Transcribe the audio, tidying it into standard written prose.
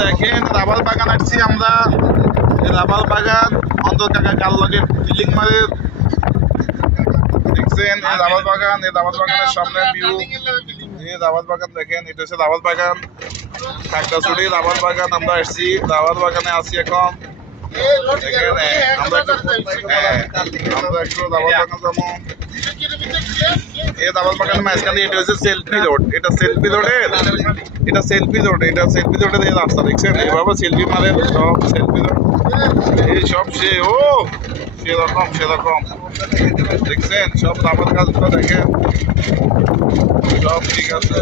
দেখেন রাবার বাগান আসছি আমরা। এই রাবার বাগান অন্তর কাকা কাল লগে ফিলিং মারে দেখছেন। এই রাবার বাগান, এই রাবার বাগানের সামনে ভিউ। এই রাবার বাগান দেখেন, এটা হচ্ছে রাবার বাগান, খাগড়াছড়ি রাবার বাগান। আমরা আসছি রাবার বাগানে আছি এখন। এখানে আমরা একটু আমরা একটু রাবার বাগান যাবো। এই রাবার বাগানের মাঝখানে এটা হচ্ছে সেলফি রোড। এটা সেলফি রোডের এটা সেলফি রোড এটা সেলফি রোডের এই রাস্তা দেখছেন। এইভাবে সেলফি মারেন সব সেলফি রোড। এই সব সেরকম সেরকম দেখছেন। সব রাবার গাছগুলো দেখেন, সব ঠিক আছে।